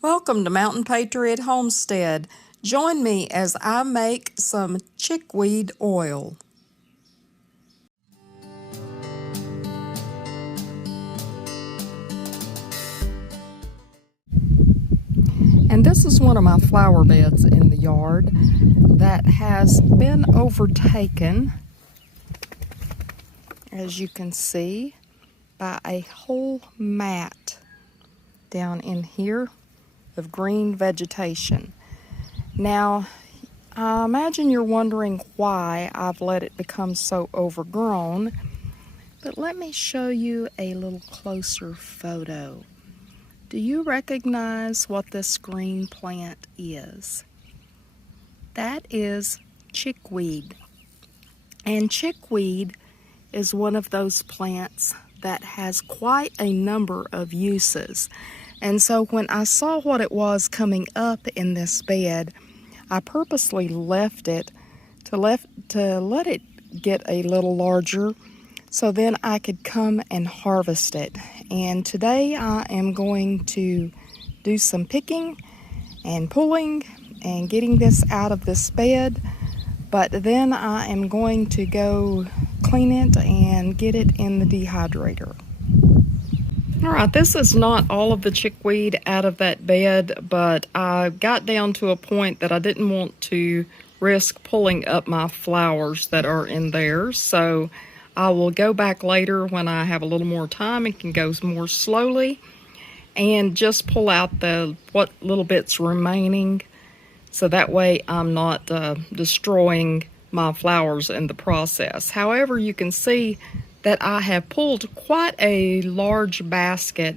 Welcome to Mountain Patriot Homestead. Join me as I make some chickweed oil. And this is one of my flower beds in the yard that has been overtaken, as you can see, by a whole mat down in here of green vegetation. Now, I imagine you're wondering why I've let it become so overgrown, but let me show you a little closer photo. Do you recognize what this green plant is? That is chickweed. And chickweed is one of those plants that has quite a number of uses. And so when I saw what it was coming up in this bed, I purposely left it to let it get a little larger so then I could come and harvest it. And today I am going to do some picking and pulling and getting this out of this bed, but then I am going to go clean it and get it in the dehydrator. Alright, this is not all of the chickweed out of that bed, but I got down to a point that I didn't want to risk pulling up my flowers that are in there, so I will go back later when I have a little more time and can go more slowly and just pull out what little bits remaining, so that way I'm not destroying my flowers in the process. However, you can see that I have pulled quite a large basket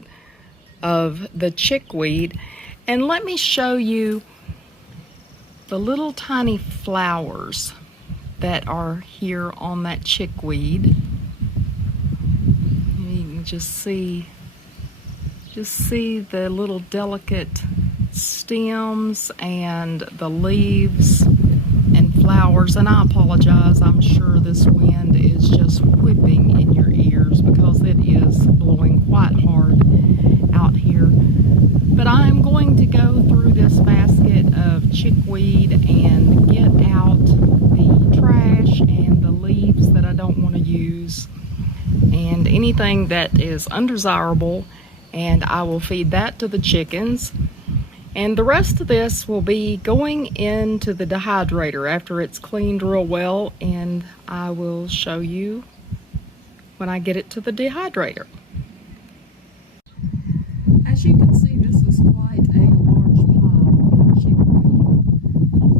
of the chickweed, and let me show you the little tiny flowers that are here on that chickweed. You can just see the little delicate stems and the leaves and flowers. And I apologize, I'm sure this wind is just whipping in your ears because it is blowing quite hard out here. But I'm going to go through this basket of chickweed and get out the trash and the leaves that I don't want to use and anything that is undesirable, and I will feed that to the chickens. And the rest of this will be going into the dehydrator after it's cleaned real well, and I will show you when I get it to the dehydrator. As you can see, this is quite a large pile of chickweed,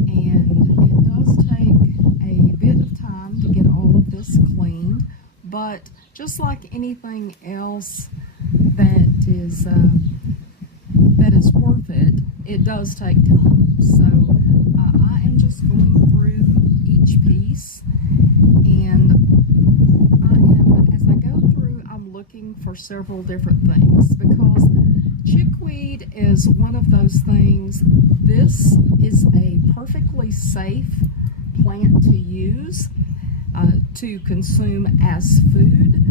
and it does take a bit of time to get all of this cleaned, but just like anything else that is worth it, it does take time. So I am just going through each piece, and as I go through, I'm looking for several different things, because chickweed is one of those things. This is a perfectly safe plant to use, to consume as food,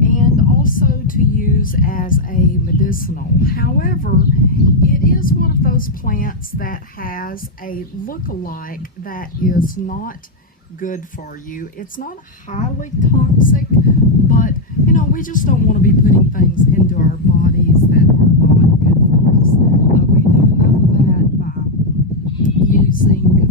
and also to use as a medicinal. However, it is one of those plants that has a look-alike that is not good for you. It's not highly toxic, but you know, we just don't want to be putting things into our bodies that are not good for us. We do enough of that by using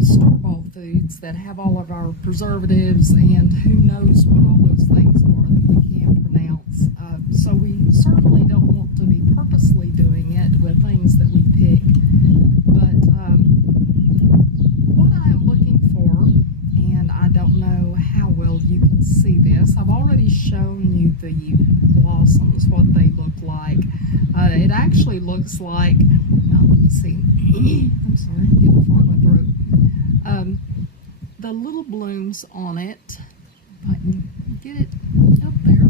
store-bought foods that have all of our preservatives and who knows what all those things are that we can't pronounce. So we certainly don't want to be purposely doing it with things that we pick. But what I am looking for, and I don't know how well you can see this, I've already shown you the blossoms, what they look like. It actually looks like, let me see, I'm sorry, I'm getting a frog in my throat. The little blooms on it, if I can get it up there.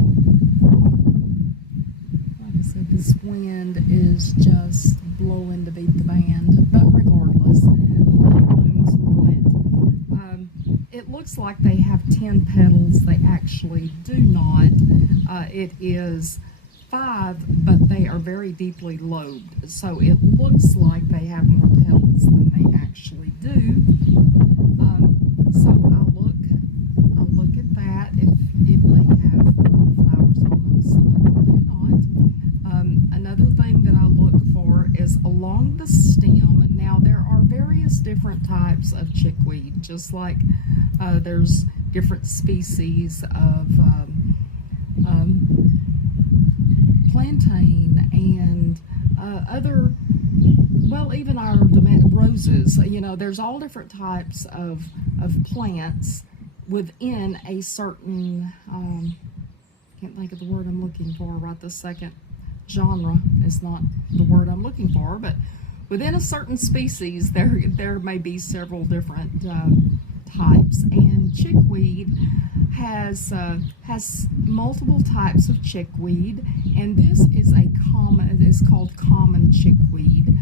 Like I said, this wind is just blowing to beat the band, but regardless, little blooms on it. It looks like they have 10 petals. They actually do not. It is 5, but they are very deeply lobed, so it looks like they have more petals than they actually do. So I'll look at that if they have flowers on them. Some of them do not. Another thing that I look for is along the stem. Now there are various different types of chickweed, just like there's different species of plantain and other, well, even our roses. You know, there's all different types of plants within a certain, can't think of the word I'm looking for right this second. Genre is not the word I'm looking for, but within a certain species, there may be several different types, and chickweed has multiple types of chickweed, and this is it's called common chickweed.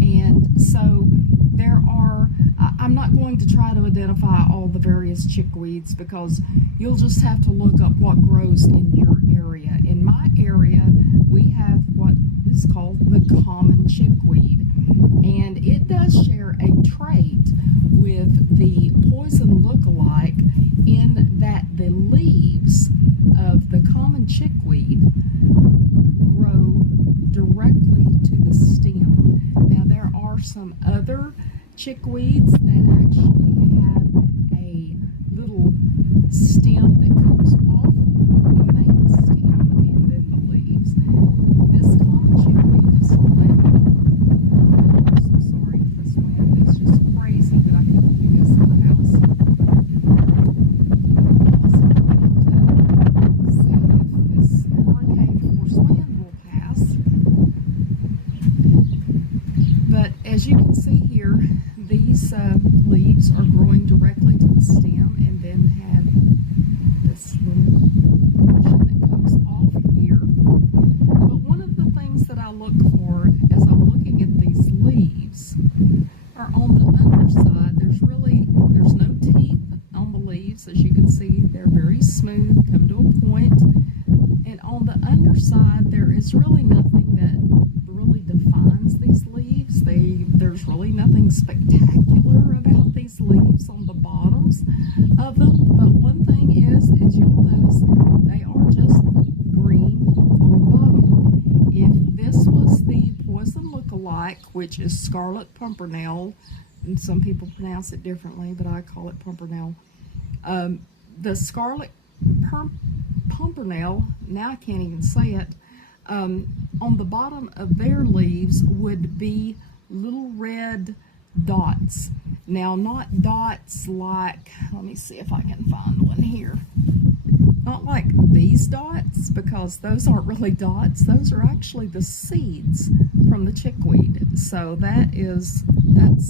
And so there are, I'm not going to try to identify all the various chickweeds because you'll just have to look up what grows in your area. In my area, we have what is called the common chickweed, and it does share a trait with the poison lookalike in that the leaves of the common chickweed grow directly to the stem. Now there are some other chickweeds that actually have a little stem that comes off the main stem and then the leaves. This common chickweed is I'm so sorry, this wind is just crazy, but I can't do this in the house. Also wanted to see if this hurricane force wind will pass. But as you can see here, these leaves are growing directly to the stem and then have this little portion that comes off here. But one of the things that I look for as I'm looking at these leaves are on the underside. There's no teeth on the leaves. As you can see, they're very smooth, come to a point. And on the underside, there is really nothing that really defines these leaves. There's really nothing spectacular about these leaves on the bottoms of them. But one thing is you'll notice they are just green on the bottom. If this was the poison lookalike, which is scarlet pimpernel, and some people pronounce it differently, but I call it pimpernel. The scarlet pimpernel, now I can't even say it, on the bottom of their leaves would be little red dots. Now, not dots like, let me see if I can find one here. Not like these dots, because those aren't really dots. Those are actually the seeds from the chickweed. So that's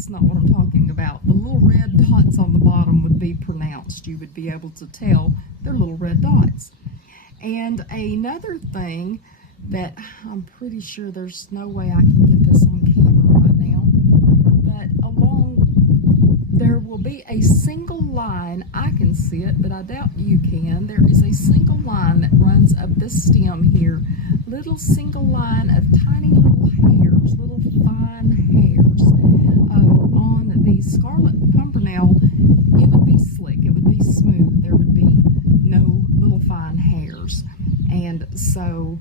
not what I'm talking about. The little red dots on the bottom would be pronounced. You would be able to tell they're little red dots. And another thing that I'm pretty sure there's no way I can get this on camera right now, but there will be a single line. I can see it, but I doubt you can. There is a single line that runs up this stem here. Little single line of tiny little hairs, little fine hairs. On the scarlet pimpernel, it would be slick. It would be smooth. There would be no little fine hairs. And so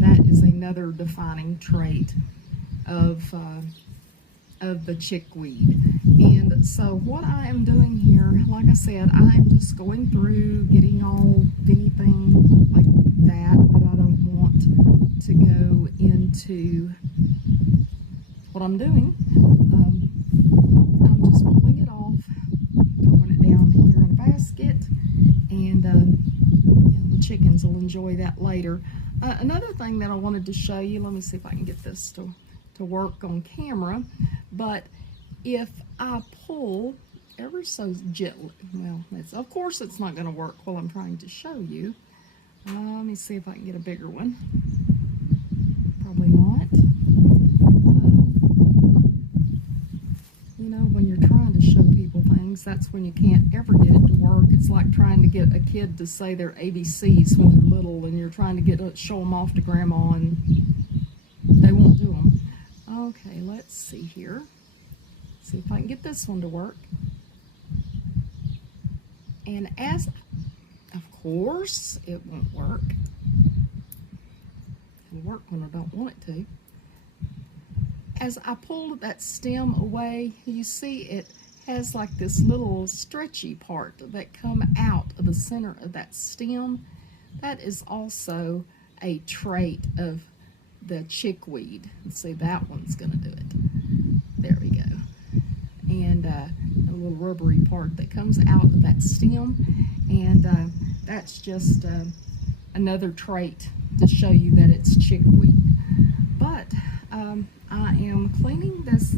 that is another defining trait of the chickweed. And so what I am doing here, like I said, I am just going through getting all anything like that, but I don't want to go into what I'm doing. I'm just pulling it off, throwing it down here in a basket, and the chickens will enjoy that later. Another thing that I wanted to show you, let me see if I can get this to work on camera, but if I pull ever so gently, well, of course it's not going to work while I'm trying to show you. Let me see if I can get a bigger one. Probably not. You know, when you're trying to show people things, that's when you can't ever get it to work. It's like trying to get a kid to say their ABCs when they're little, and you're trying to show them off to grandma, and they won't do them. Okay, let's see here. See if I can get this one to work. And of course, it won't work. It'll work when I don't want it to. As I pulled that stem away, you see it has like this little stretchy part that come out of the center of that stem. That is also a trait of the chickweed. See, that one's gonna do it. There we go. And a little rubbery part that comes out of that stem, and that's just another trait to show you that it's chickweed. But I am cleaning this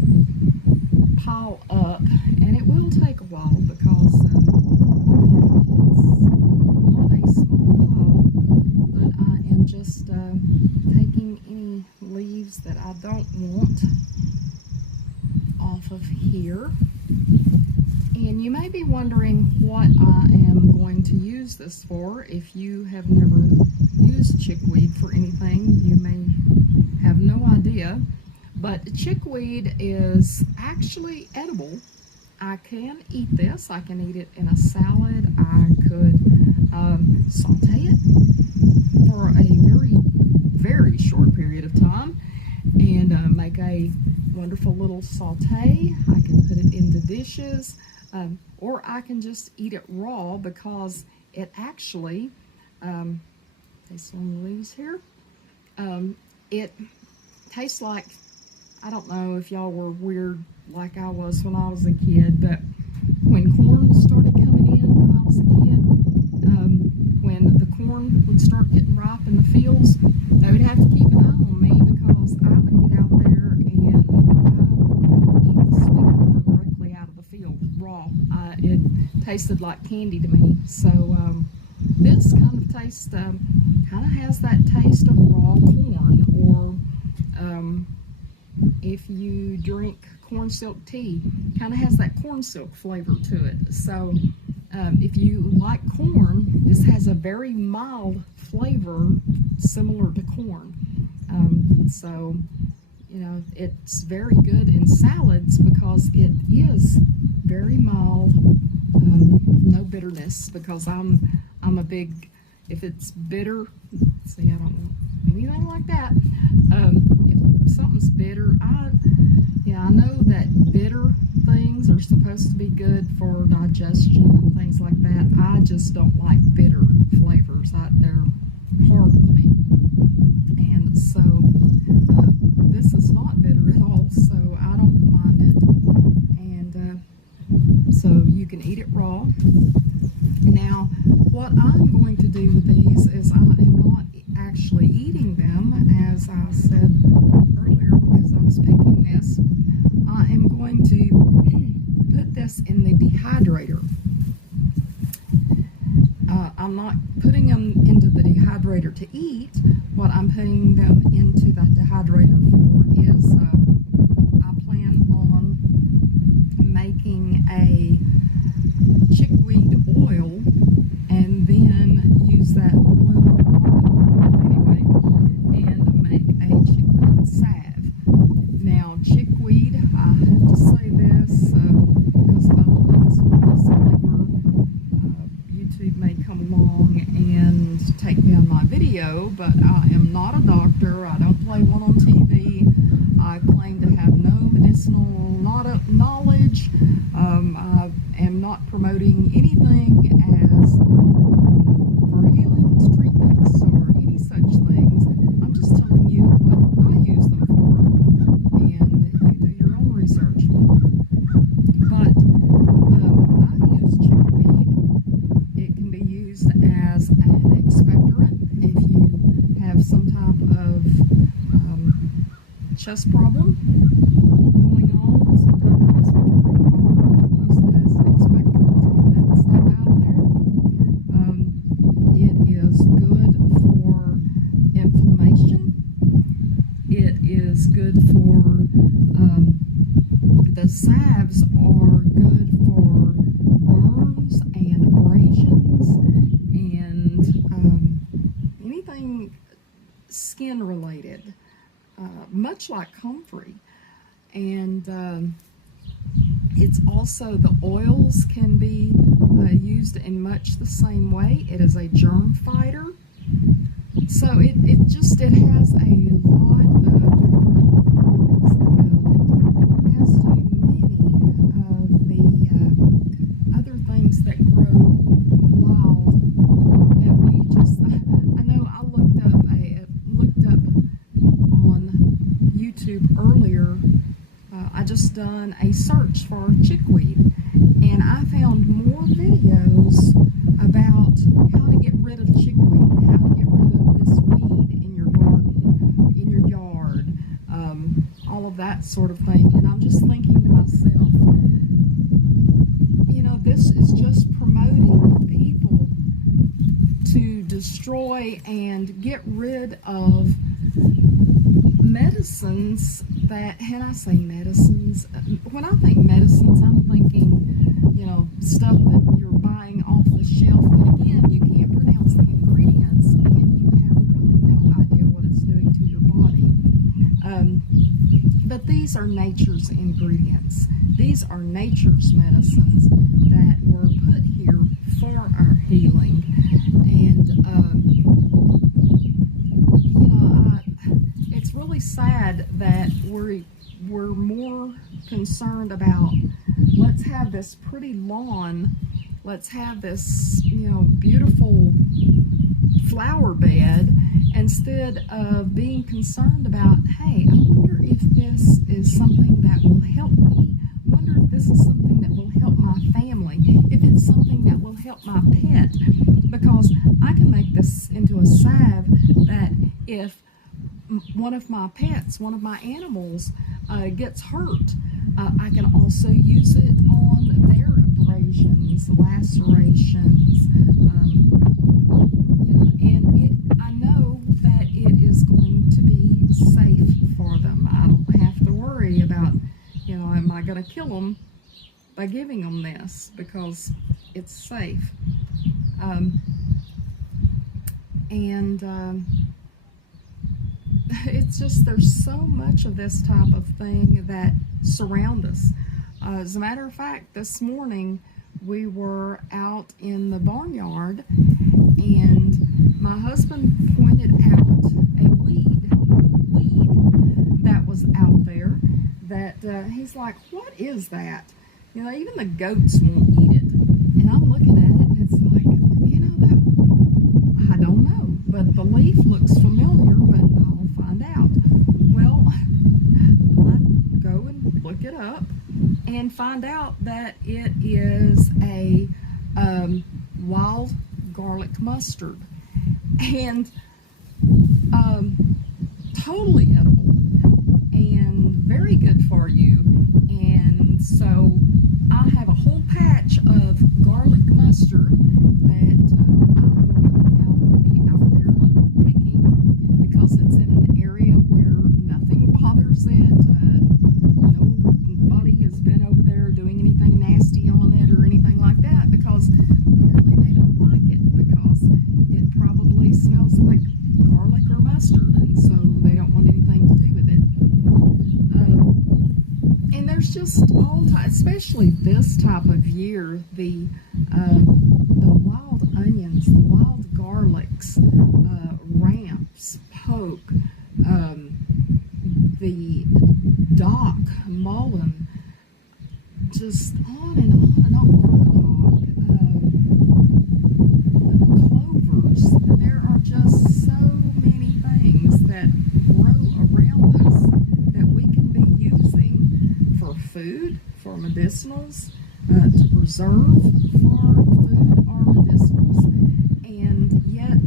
pile up, and it will take a while because it's not a small pile, but I am just taking any leaves that I don't want off of here. And you may be wondering what I am going to use this for. If you have never used chickweed for anything, you may have no idea. But chickweed is actually edible. I can eat this. I can eat it in a salad. I could saute it for a very, very short period of time and make a wonderful little saute. I can put it into dishes, or I can just eat it raw because it actually, taste on the leaves here, it tastes like, I don't know if y'all were weird like I was when I was a kid, but when corn started coming in when I was a kid, when the corn would start getting ripe in the fields, they would have to keep an eye on me because I would get out there and I would eat the sweet corn directly out of the field, raw. It tasted like candy to me. So this kind of tastes, kind of has that taste of raw corn, or if you drink corn silk tea, kind of has that corn silk flavor to it. So if you like corn, this has a very mild flavor similar to corn. So, you know, it's very good in salads because it is very mild, no bitterness, because I'm a big, if it's bitter, see, I don't know anything like that. If something's bitter, I know that bitter things are supposed to be good for digestion and things like that. I just don't like bitter flavors. They're horrible to me. And so this is not bitter at all, so I don't mind it. And so you can eat it raw. Now, what I'm going to do with these is I am not actually eating them, as I said earlier as I was picking this. I am going to put this in the dehydrator. I'm not putting them into the dehydrator to eat. What I'm putting them into the dehydrator for is I plan on making a chickweed oil and then use that oil anyway and make a chickweed salve. Now, chickweed, I have to say this because if I don't do this one disclaimer, YouTube may come along and take down my video, but I am not a doctor. I don't play one on TV. I claim to have no medicinal knowledge. I am not promoting anything as for healings, treatments, or any such things. I'm just telling you what I use them for, and you do your own research. But I use chickweed. It can be used as an expectorant if you have some type of chest problem going on, some type of respiratory problem. You can use it as an expectorant to get that stuff out there. It is good for inflammation. It is good for, the salves are good for skin related, much like comfrey. And it's also, the oils can be used in much the same way. It is a germ fighter. So it has a lot of different qualities about it, as do many of the other things that grow wild that we just, I know I looked up on YouTube earlier. I just done a search for chickweed, and I found more videos about how to get rid of chickweed, how to get rid of this weed in your garden, in your yard, all of that sort of thing. And I'm just thinking to myself, you know, this is just promoting people to destroy and get rid of medicines that, and I say medicines, when I think medicines, I'm thinking, you know, stuff that you're buying off the shelf, but again, you can't pronounce the ingredients, and you have really no idea what it's doing to your body. But these are nature's ingredients. These are nature's medicines that were put here for our healing. And, you know, it's really sad that we're more concerned about, let's have this pretty lawn, let's have this, you know, beautiful flower bed, instead of being concerned about, hey, I wonder if this is something that will help me. I wonder if this is something that will help my family, if it's something that will help my pet, because I can make this into a salve that if one of my pets, one of my animals gets hurt, I can also use it on their abrasions, lacerations, you know, and I know that it is going to be safe for them. I don't have to worry about, you know, am I going to kill them by giving them this, because it's safe. It's just, there's so much of this type of thing that surround us. As a matter of fact, this morning we were out in the barnyard, and my husband pointed out a weed that was out there that he's like, what is that? You know, even the goats won't eat it. And I'm looking at it, and it's like, you know, that, I don't know, but the leaf looks familiar, but I'll find out. Well, I go and look it up and find out that it is a wild garlic mustard, and totally edible and very good for you. And so I have a whole patch of garlic mustard that I will now be out there picking, because it's in an area where nothing bothers it. Nobody has been over there doing anything nasty on it or anything like that, because apparently they don't like it, because it probably smells like garlic or mustard, and so they don't want anything to do with it. And there's just all types, especially this type of year, the wild onions, the wild garlics, ramps, poke, the dock, mullein, just on and on and on, burdock, clovers. There are just so many things that grow around us that we can be using for food, for medicinals, to preserve for food or medicinals, and yet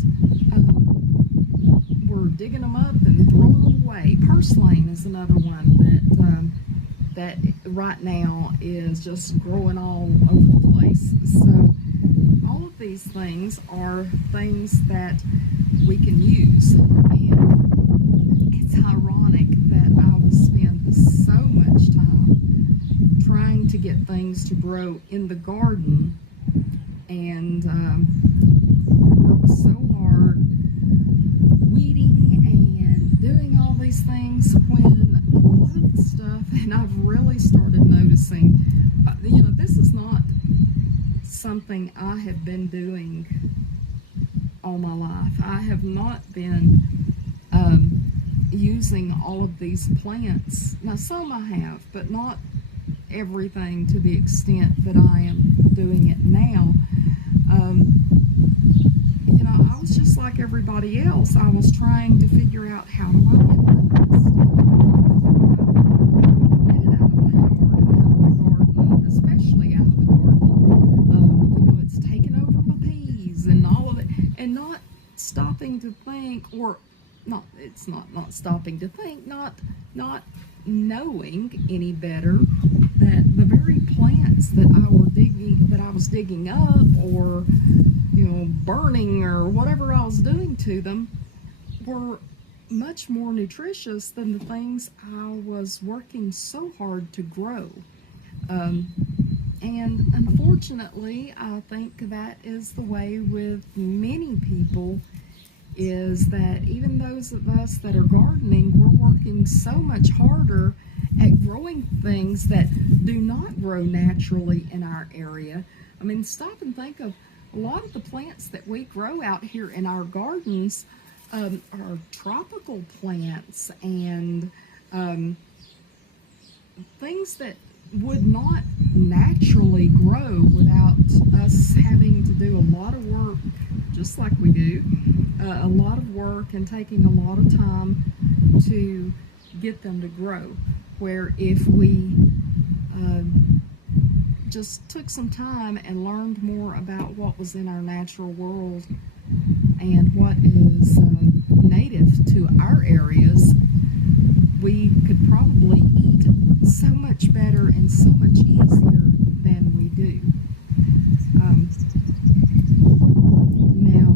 we're digging them up and throwing them away. Purslane is another one that right now is just growing all over the place. So all of these things are things that we can use, and it's ironic that I will spend so much time trying to get things to grow in the garden, and work so hard weeding and these things when a lot of the stuff, and I've really started noticing, this is not something I have been doing all my life. I have not been using all of these plants. Now, some I have, but not everything to the extent that I am doing it now. I was just like everybody else. I was trying to figure out, how do I get rid of this stuff? Get it out of my yard and out of my garden, especially out of the garden. It's taken over my peas and all of it, and not stopping to think, or not. It's not stopping to think, not knowing any better that the very plants that I was digging up, or burning, or whatever I was doing to them, were much more nutritious than the things I was working so hard to grow. And unfortunately, I think that is the way with many people, is that even those of us that are gardening, we're working so much harder at growing things that do not grow naturally in our area. I mean, stop and think of a lot of the plants that we grow out here in our gardens are tropical plants, and things that would not naturally grow without us having to do a lot of work, just like we do, a lot of work and taking a lot of time to get them to grow. Where if we just took some time and learned more about what was in our natural world and what is native to our areas, we could probably eat so much better and so much easier than we do. Now,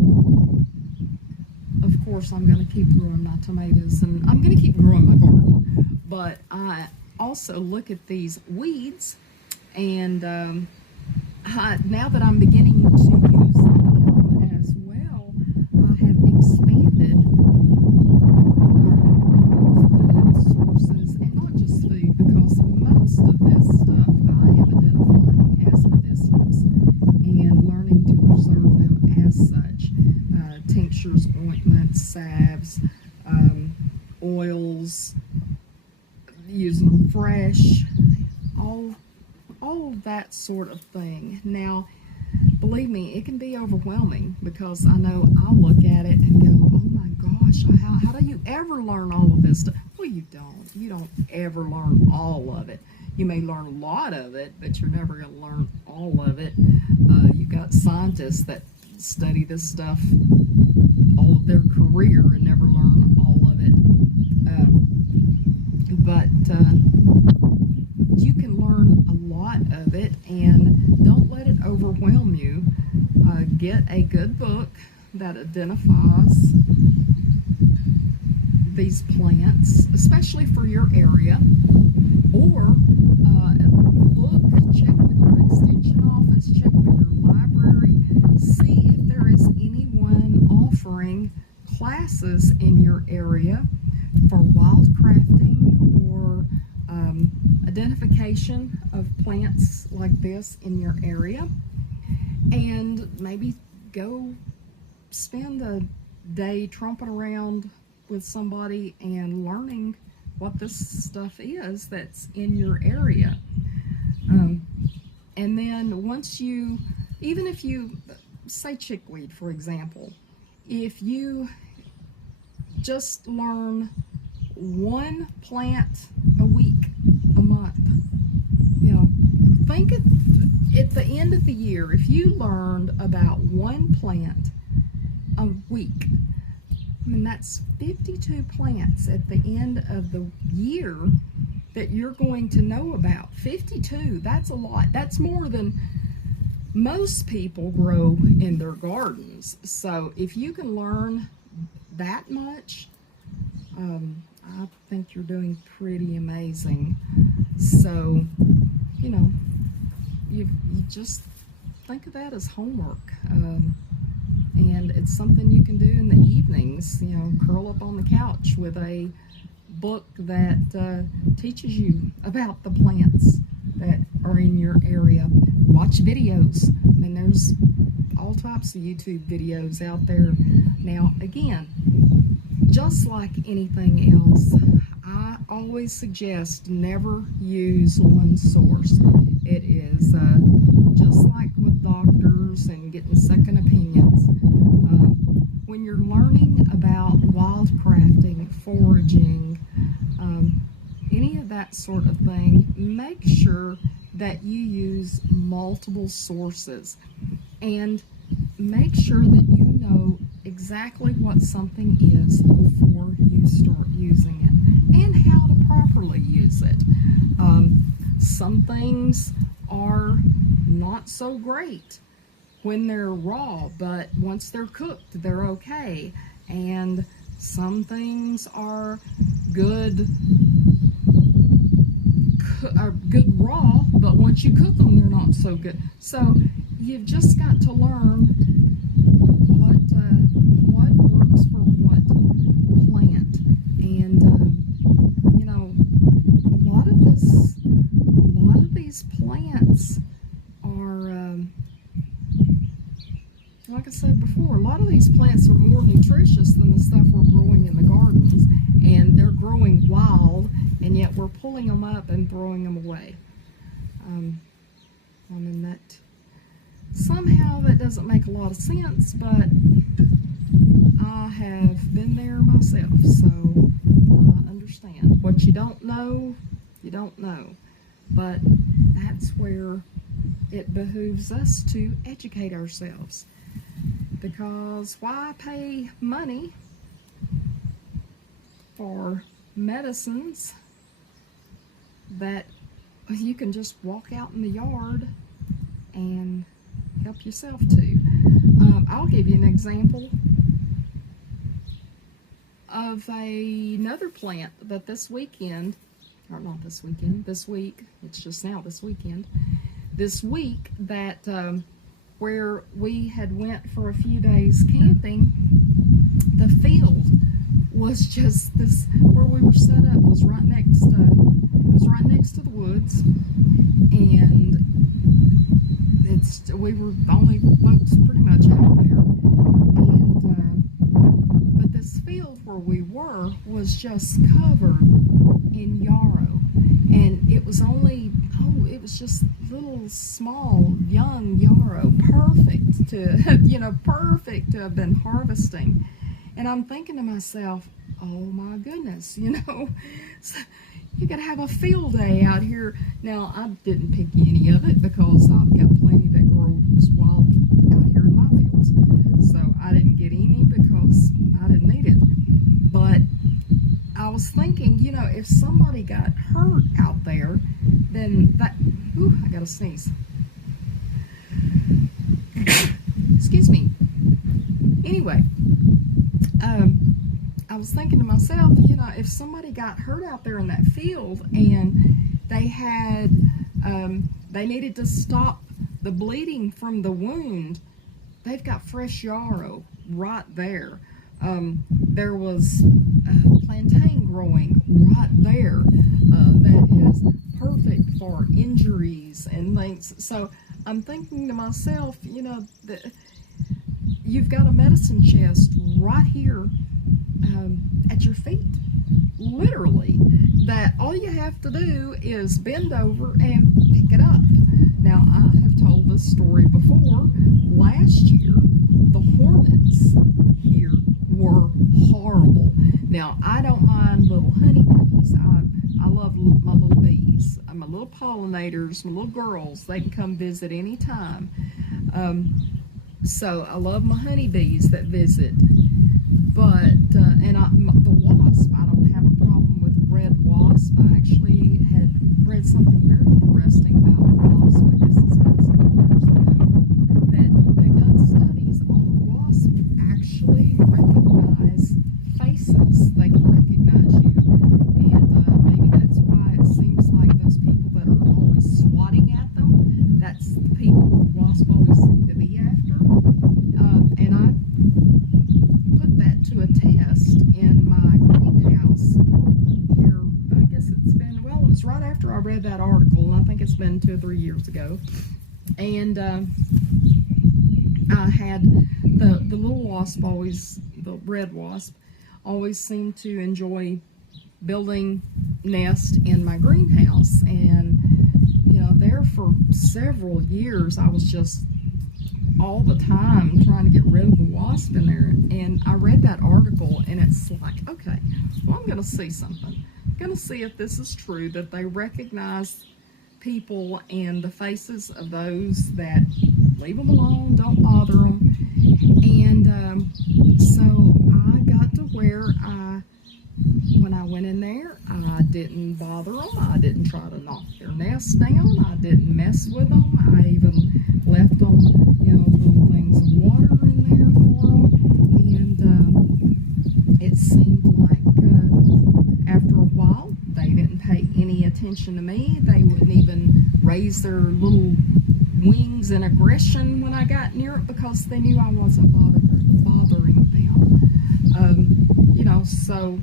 of course, I'm going to keep growing my tomatoes, and I'm going to keep growing my garden, but I also look at these weeds, and now that I'm beginning to use them as well, I have expanded our food sources, and not just food, because most of this stuff I am identifying as medicinals and learning to preserve them as such. Tinctures, ointments, salves, oils, using them fresh, all of that sort of thing. Now, believe me, it can be overwhelming, because I know I'll look at it and go, oh my gosh, how do you ever learn all of this stuff? Well, you don't ever learn all of it. You may learn a lot of it, but you're never going to learn all of it. You've got scientists that study this stuff all of their career and never learn all of it. But you can learn a lot of it, and don't let it overwhelm you. Get a good book that identifies these plants, especially for your area, or check with your extension office, check with your library, see if there is anyone offering classes in your area for wildcrafting or identification of plants like this in your area, and maybe go spend a day tromping around with somebody and learning what this stuff is that's in your area. And then once you, even if you, say chickweed for example, if you just learn one plant a week, a month, think at the end of the year, if you learned about one plant a week, I mean, that's 52 plants at the end of the year that you're going to know about. 52, that's a lot. That's more than most people grow in their gardens. So if you can learn that much, I think you're doing pretty amazing. So, you just think of that as homework. And it's something you can do in the evenings, curl up on the couch with a book that teaches you about the plants that are in your area. Watch videos. I mean, there's all types of YouTube videos out there. Now, again, just like anything else, I always suggest never use one source. It is just like with doctors and getting second opinions. When you're learning about wildcrafting, foraging, any of that sort of thing, make sure that you use multiple sources and make sure that you know exactly what something is before you start using it and how to properly use it. Some things are not so great when they're raw, but once they're cooked, they're okay. And some things are good raw, but once you cook them, they're not so good. So you've just got to learn what works for what plant. And you know, a lot of these plants are like I said before, a lot of these plants are more nutritious than the stuff we're growing in the gardens, and they're growing wild, and yet we're pulling them up and throwing them away. I mean, that somehow that doesn't make a lot of sense, but I have been there myself, so I understand. What you don't know, you don't know. But that's where it behooves us to educate ourselves. Because why pay money for medicines that you can just walk out in the yard and help yourself to? I'll give you an example of another plant that this weekend, or not this weekend, this week, it's just now this weekend, this week that where we had went for a few days camping, the field was just this, where we were set up was right next to the woods, and we were the only folks pretty much out there, and but this field where we were was just covered in yarrow, and it was only, it was just little small young yarrow, perfect to perfect to have been harvesting. And I'm thinking to myself, oh my goodness, you gotta have a field day out here. Now, I didn't pick any of it because I've got plenty that grows wild out here in my fields, so I didn't get any because I didn't need it. But I was thinking, if somebody got hurt out there, then that, I gotta sneeze. Excuse me. Anyway, I was thinking to myself, if somebody got hurt out there in that field and they had, they needed to stop the bleeding from the wound, they've got fresh yarrow right there. There was plantain growing right there that is perfect for injuries and things. So I'm thinking to myself, that you've got a medicine chest right here at your feet, literally, that all you have to do is bend over and pick it up. Now, I have told this story before. Last year, the hornets here were horrible. Now, I don't mind little honeybees. I love my little bees. My little pollinators, my little girls, they can come visit anytime. So I love my honeybees that visit. But, the wasp, I don't have a problem with red wasp. I actually had read something very interesting about wasp, I guess it's been several years ago, that they've done studies on wasp actually recognize faces. They can recognize you. And maybe that's why it seems like those people that are always swatting at them, that's the people the wasp always seem to be after. And I put that to a test in my greenhouse It was right after I read that article, and I think it's been 2 or 3 years ago. And I had the little wasp always, the red wasp, always seemed to enjoy building nest in my greenhouse. And there for several years I was just all the time trying to get rid of the wasp in there. And I read that article, and it's like, okay, well, I'm going to see something. I'm going to see if this is true, that they recognize people and the faces of those that leave them alone, don't bother them. And so I got to where when I went in there, I didn't bother them. I didn't try to knock their nests down. I didn't mess with them. I even left them, little things of water in there for them. And it seemed like after a while, they didn't pay any attention to me. They wouldn't even raise their little wings in aggression when I got near it, because they knew I wasn't bothering them. So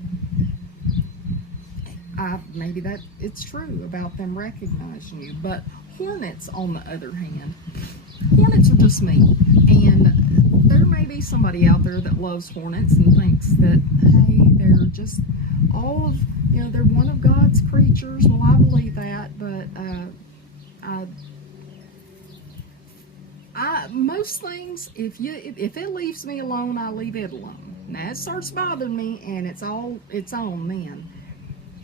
maybe that it's true about them recognizing you. But hornets, on the other hand, hornets are just me. And there may be somebody out there that loves hornets and thinks that, hey, they're just all of, they're one of God's creatures. Well, I believe that, but most things, if it leaves me alone, I leave it alone. Now it starts bothering me, and it's on then.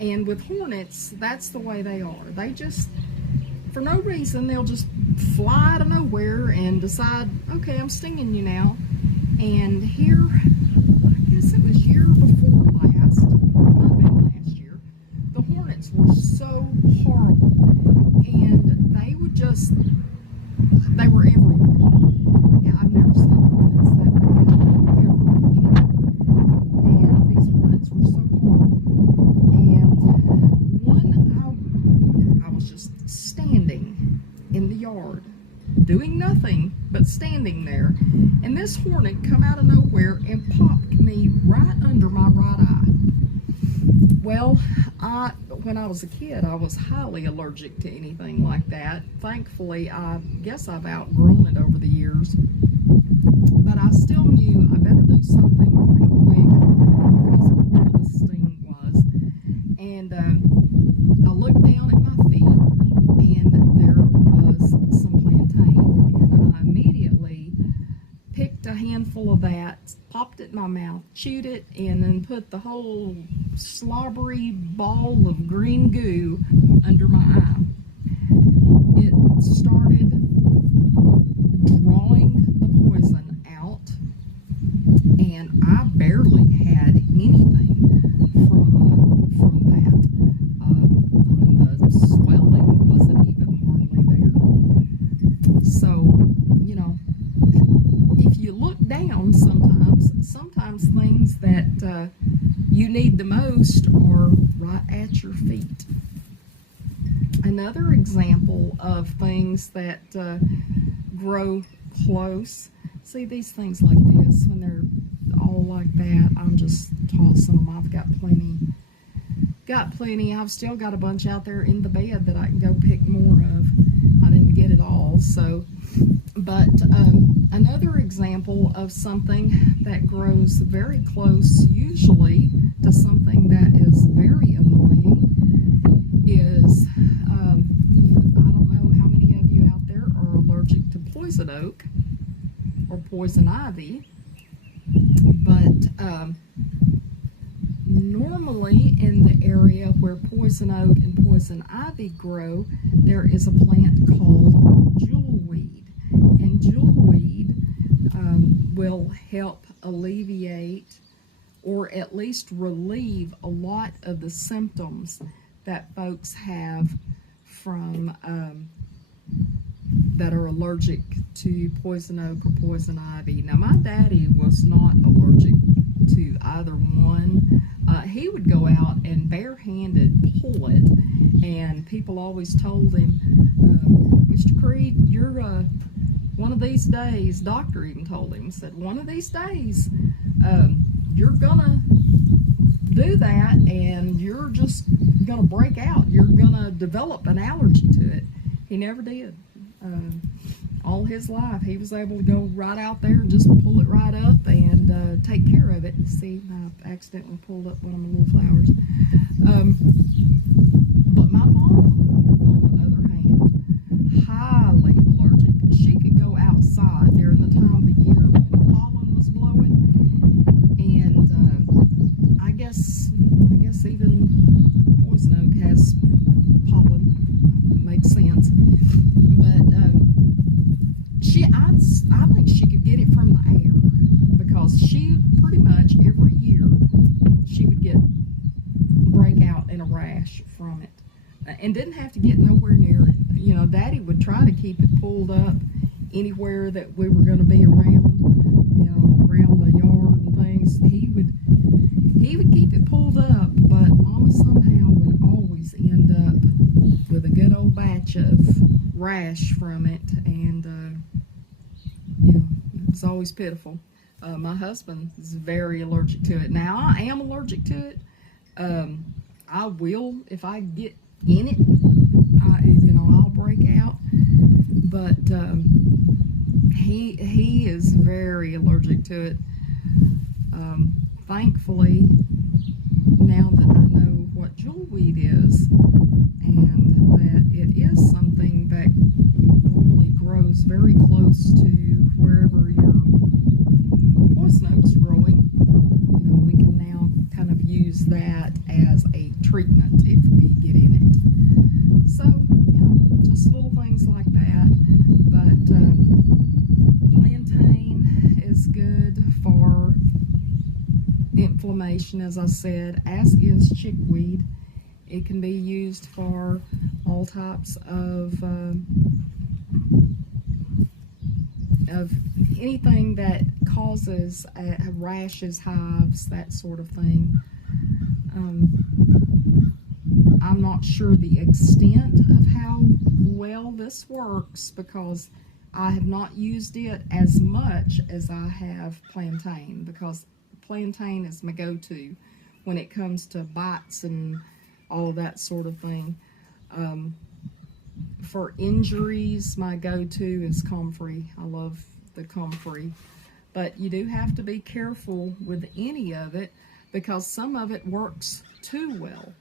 And with hornets, that's the way they are. They just, for no reason, they'll just fly out of nowhere and decide, okay, I'm stinging you now. And here, I guess it was year before last, might have been last year, the hornets were so horrible. And they would just, they were everywhere. Yeah, I've never seen hornets that bad ever. And these hornets were so horrible. And I was just standing in the yard, doing nothing but standing there, and this hornet come out of nowhere and popped me right under my right eye. Well, when I was a kid, I was highly allergic to anything like that. Thankfully, I guess I've outgrown it over the years, but I still knew I better do something pretty quick because of where the sting was. And I looked down at my feet, and there was some plantain, and I immediately picked a handful of that, popped it in my mouth, chewed it, and then put the whole slobbery ball of green goo under my eye. It started drawing the poison out, and I barely had anything from that. The swelling wasn't even hardly there. So, if you look down sometimes things that you need the most are right at your feet. Another example of things that grow close, see these things like this, when they're all like that, I'm just tossing them. I've got plenty. I've still got a bunch out there in the bed that I can go pick more of. I didn't get it all, so. But another example of something that grows very close, usually, to something that is very annoying is, I don't know how many of you out there are allergic to poison oak or poison ivy, but normally in the area where poison oak and poison ivy grow, there is a plant called jewelweed. And jewelweed will help alleviate or at least relieve a lot of the symptoms that folks have from that are allergic to poison oak or poison ivy. Now, my daddy was not allergic to either one. He would go out and barehanded pull it, and people always told him, Mr. Creed, you're one of these days, doctor even told him, said, one of these days, you're gonna do that, and you're just gonna break out. You're gonna develop an allergy to it. He never did. All his life, he was able to go right out there and just pull it right up and take care of it. See, I accidentally pulled up one of my little flowers. But my mom, on the other hand, highly allergic. She could go outside during the time of the year when the pollen was blowing, and I guess even poison oak has pollen. Makes sense. But I think she could get it from the air, because she pretty much every year she would get breakout and a rash from it, and didn't have to get nowhere near it. You know, Daddy would try to keep it pulled up anywhere that we were going to be around, you know, around the yard and things. He would keep it pulled up, but Mama somehow would always end up with a good old batch of rash from it, and you know, it's always pitiful. My husband is very allergic to it. Now, I am allergic to it. I will, if I get in it, I'll break out. But he is very allergic to it. Thankfully, now that I know what jewelweed is, and that it is something that normally grows very close to wherever your poison oak's growing, you know, we can now kind of use that as a treatment if we get in it. So, you know, just little things like that. But plantain is good for inflammation, as I said, as is chickweed. It can be used for all types of anything that causes rashes, hives, that sort of thing. I'm not sure the extent of how well this works, because I have not used it as much as I have plantain, because plantain is my go-to when it comes to bites and all that sort of thing. For injuries, my go-to is comfrey. I love the comfrey. But you do have to be careful with any of it, because some of it works too well.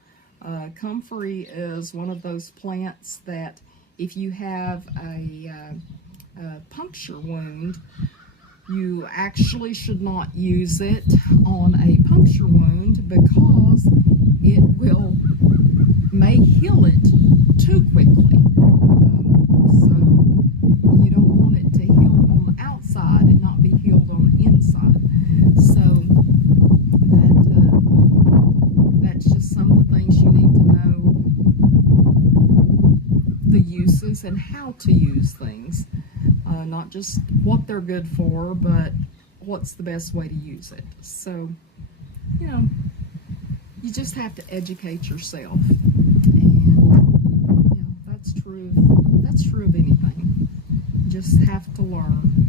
Comfrey is one of those plants that if you have a puncture wound, you actually should not use it on a puncture wound, because it may heal it too quickly. So you don't want it to heal on the outside and not be healed on the inside. So that's just some of the things you need to know, the uses and how to use things. Not just what they're good for, but what's the best way to use it. So, you know, you just have to educate yourself, and you know, that's true of anything. You just have to learn.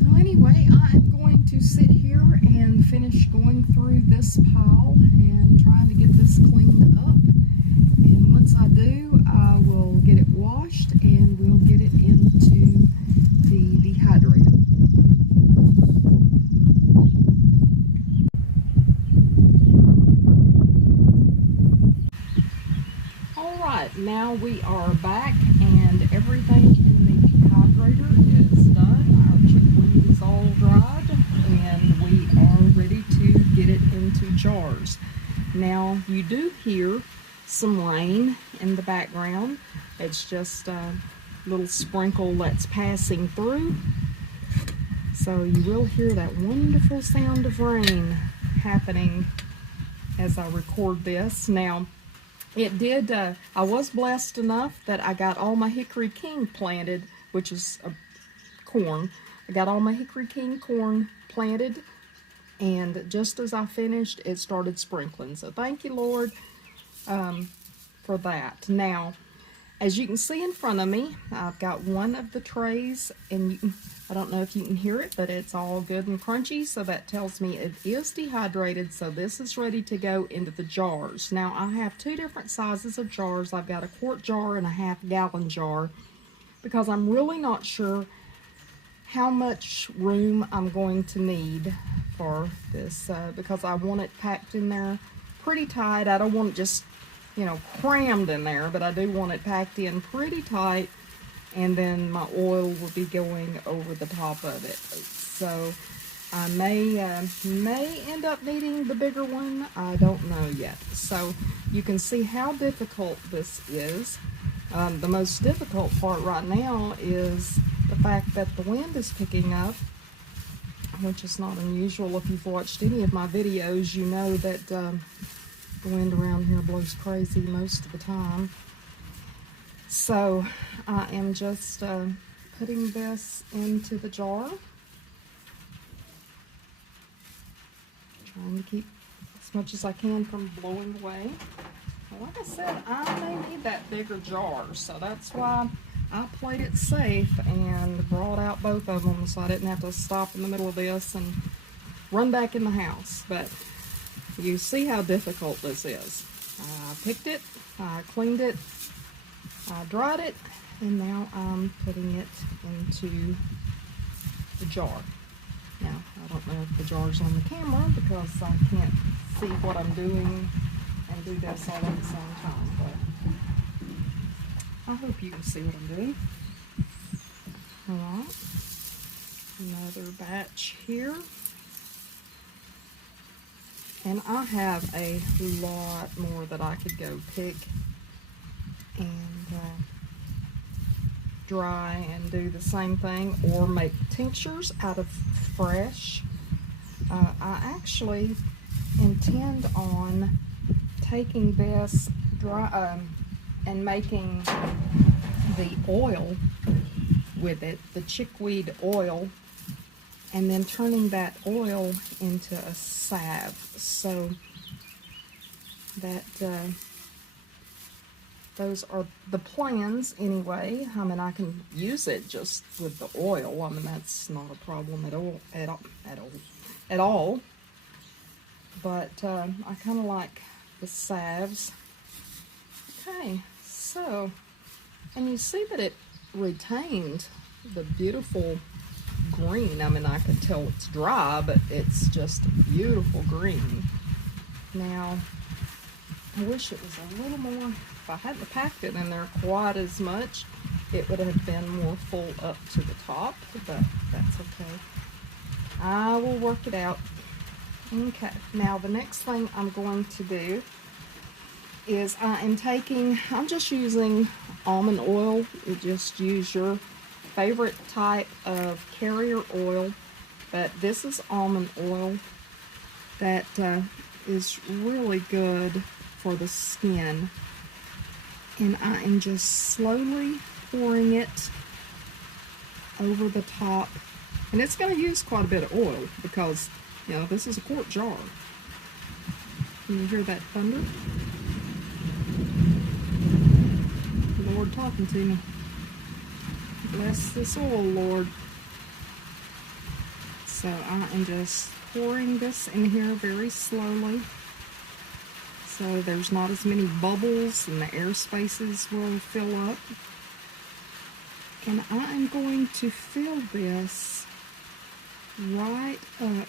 So anyway, I'm going to sit here and finish going through this pile and trying to get this cleaned up. And once I do, I will get it washed and we'll get it into the dehydrator. Alright, now we are back and everything in the dehydrator is done. Our chickweed is all dried and we are ready to get it into jars. Now, you do hear some rain in the background. It's just a little sprinkle that's passing through. So you will hear that wonderful sound of rain happening as I record this. Now, it did, I was blessed enough that I got all my Hickory King planted, which is corn. I got all my Hickory King corn planted, and just as I finished, it started sprinkling. So thank you, Lord, for that. Now, As you can see in front of me, I've got one of the trays, and I don't know if you can hear it, but it's all good and crunchy, so that tells me it is dehydrated, so this is ready to go into the jars. Now, I have two different sizes of jars. I've got a quart jar and a half-gallon jar, because I'm really not sure how much room I'm going to need for this, because I want it packed in there pretty tight. I don't want it just, you know, crammed in there, but I do want it packed in pretty tight, and then my oil will be going over the top of it. So I may end up needing the bigger one. I don't know yet. So you can see how difficult this is. The most difficult part right now is the fact that the wind is picking up, which is not unusual. If you've watched any of my videos, you know that the wind around here blows crazy most of the time. So I am just putting this into the jar, trying to keep as much as I can from blowing away. Like I said, I may need that bigger jar, so that's why I played it safe and brought out both of them so I didn't have to stop in the middle of this and run back in the house. But you see how difficult this is. I picked it, I cleaned it, I dried it, and now I'm putting it into the jar. Now, I don't know if the jar's on the camera because I can't see what I'm doing and do this all at the same time, but I hope you can see what I'm doing. Alright, another batch here. And I have a lot more that I could go pick and dry and do the same thing, or make tinctures out of fresh. I actually intend on taking this dry and making the oil with it, the chickweed oil, and then turning that oil into a salve, so that those are the plans anyway. I mean, I can use it just with the oil. I mean, that's not a problem at all. But I kind of like the salves. Okay, so, and you see that it retained the beautiful green. I mean, I can tell it's dry, but it's just beautiful green. Now, I wish it was a little more. If I hadn't packed it in there quite as much, it would have been more full up to the top, but that's okay. I will work it out. Okay, now the next thing I'm going to do is I'm just using almond oil. You just use your favorite type of carrier oil, but this is almond oil that is really good for the skin. And I am just slowly pouring it over the top. And it's going to use quite a bit of oil because, you know, this is a quart jar. Can you hear that thunder? The Lord talking to me. Bless this oil, Lord. So I am just pouring this in here very slowly, so there's not as many bubbles and the air spaces will fill up. And I am going to fill this right up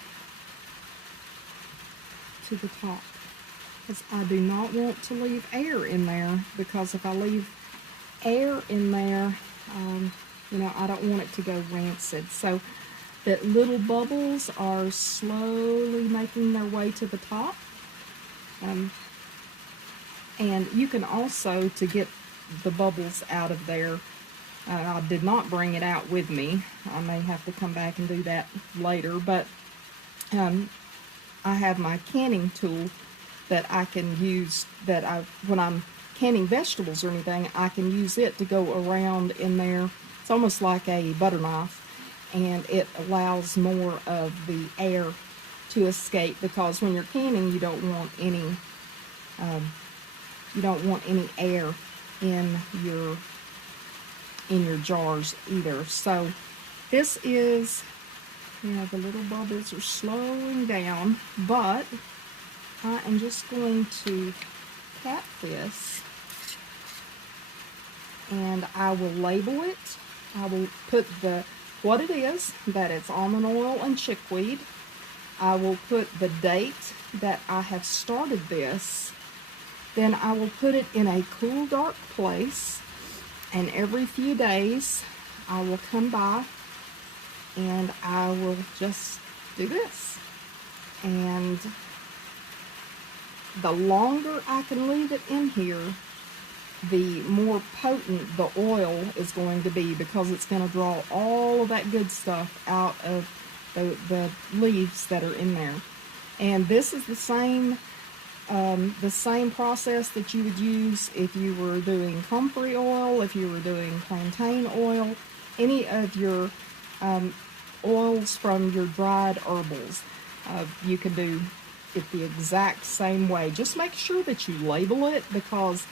to the top, because I do not want to leave air in there, because if I leave air in there, you know, I don't want it to go rancid. So that little bubbles are slowly making their way to the top. And you can also, to get the bubbles out of there, I did not bring it out with me. I may have to come back and do that later, but I have my canning tool that I can use, when I'm canning vegetables or anything, I can use it to go around in there. It's almost like a butter knife, and it allows more of the air to escape, because when you're canning, you don't want any air in your jars either. So this is, you know, the little bubbles are slowing down, but I am just going to tap this, and I will label it. I will put what it is, that it's almond oil and chickweed. I will put the date that I have started this. Then I will put it in a cool, dark place, and every few days I will come by and I will just do this. And the longer I can leave it in here, the more potent the oil is going to be, because it's going to draw all of that good stuff out of the leaves that are in there. And this is the same process that you would use if you were doing comfrey oil, if you were doing plantain oil, any of your oils from your dried herbals. You can do it the exact same way. Just make sure that you label it, because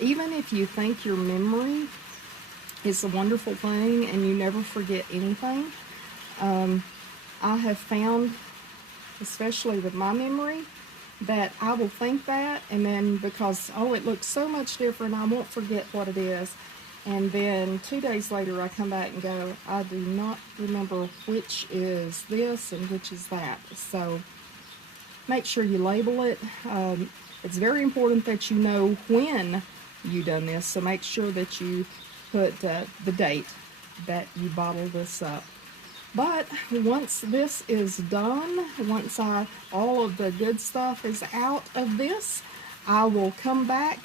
even if you think your memory is a wonderful thing and you never forget anything, I have found, especially with my memory, that I will think that, and then because, oh, it looks so much different, I won't forget what it is. And then 2 days later I come back and go, I do not remember which is this and which is that. So make sure you label it. It's very important that you know when you done this, so make sure that you put the date that you bottle this up. But once this is done, once all of the good stuff is out of this, I will come back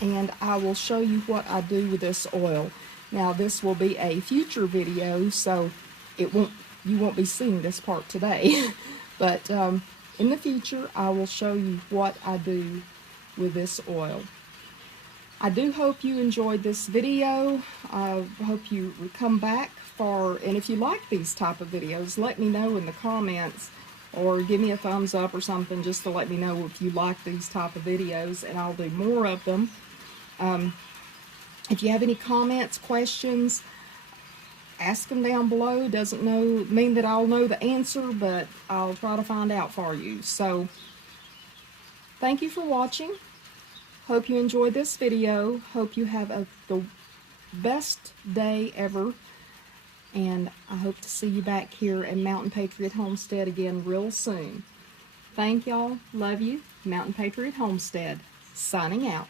and I will show you what I do with this oil. Now this will be a future video, so you won't be seeing this part today. But in the future I will show you what I do with this oil. I do hope you enjoyed this video. I hope you come back and if you like these type of videos, let me know in the comments, or give me a thumbs up or something, just to let me know if you like these type of videos, and I'll do more of them. If you have any comments, questions, ask them down below. Doesn't mean that I'll know the answer, but I'll try to find out for you. So thank you for watching. Hope you enjoyed this video. Hope you have the best day ever. And I hope to see you back here at Mountain Patriot Homestead again real soon. Thank y'all. Love you. Mountain Patriot Homestead, signing out.